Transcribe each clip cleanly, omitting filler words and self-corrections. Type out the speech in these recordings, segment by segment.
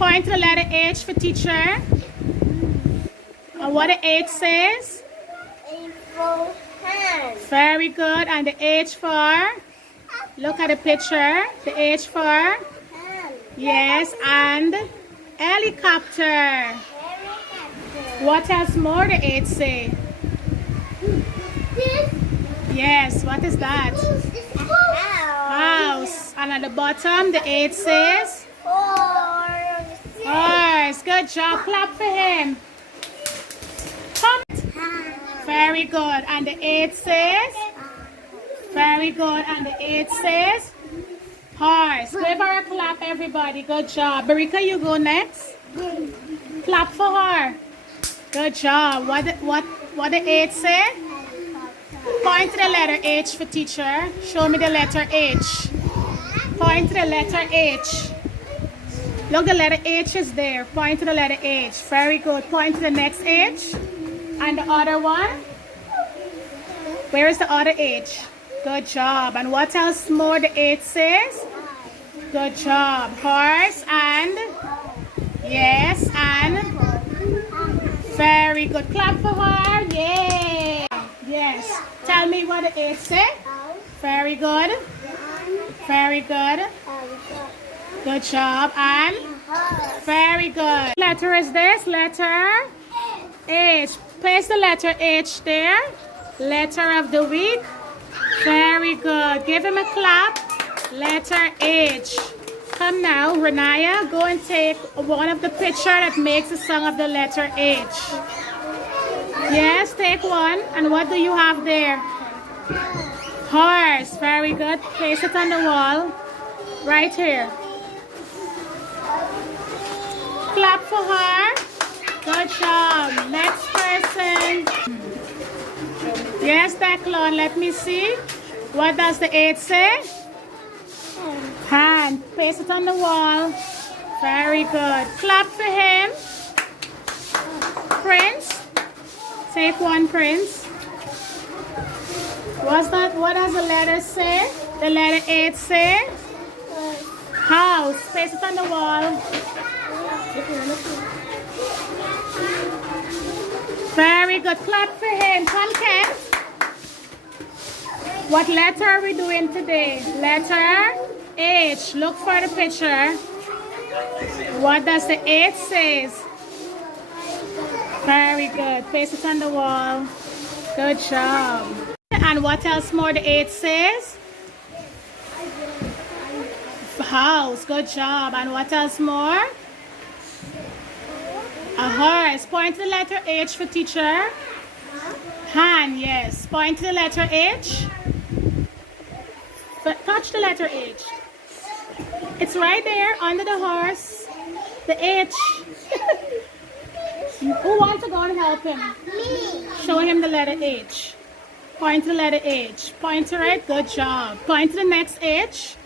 Point to the letter H for teacher. And what the H says? A for hand. Very good. And the H for? Look at the picture. The H for? Hand. Yes. And helicopter. Helicopter. What else more the H say? This Yes. What is that? is a house. House. And at the bottom the H says? Horse. Horse. Good job. Clap for him. Come. Very good. And the H says? Very good. And the H says? Horse. Give her a clap, everybody. Good job. Barika, you go next. Clap for her. Good job. What the H say? Point to the letter H for teacher. Show me the letter H. Point to the letter H. Look, the letter H is there. Point to the letter H. Very good. Point to the next H. And the other one? Where is the other H? Good job. And what else more the H says? Good job. Horse and? Yes, and? Very good. Clap for her. Yay. Yes. Tell me what the H say. Very good. Very good. Good job. And? Very good. Letter is this? Letter H. Place the letter H there. Letter of the week. Very good. Give him a clap. Letter H. Come now, Renaya, go and take one of the picture that makes the song of the letter H. Yes, take one. And what do you have there? Horse. Very good. Place it on the wall. Right here. Clap for her. Good job. Next person. Yes, Declan, let me see. What does the H say? Hand. Place it on the wall. Very good. Clap for him. Prince. Take one, Prince. What's that? What does the letter say? The letter H say? House. Place it on the wall. Very good. Clap for him. Come, Ken. What letter are we doing today? Letter H. Look for the picture. What does the H say? Very good. Place it on the wall. Good job. And what else more the H says? House. Good job. And what else more? A horse. Point to the letter H for teacher. Hand, yes. Point to the letter H. Touch the letter H. It's right there under the horse. The H. Who wants to go and help him? Me. Show him the letter H. Point to the letter H. Point to it. Good job. Point to the next H.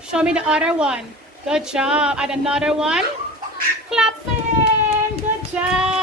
Show me the other one. Good job. And another one. Clap for him. Good job.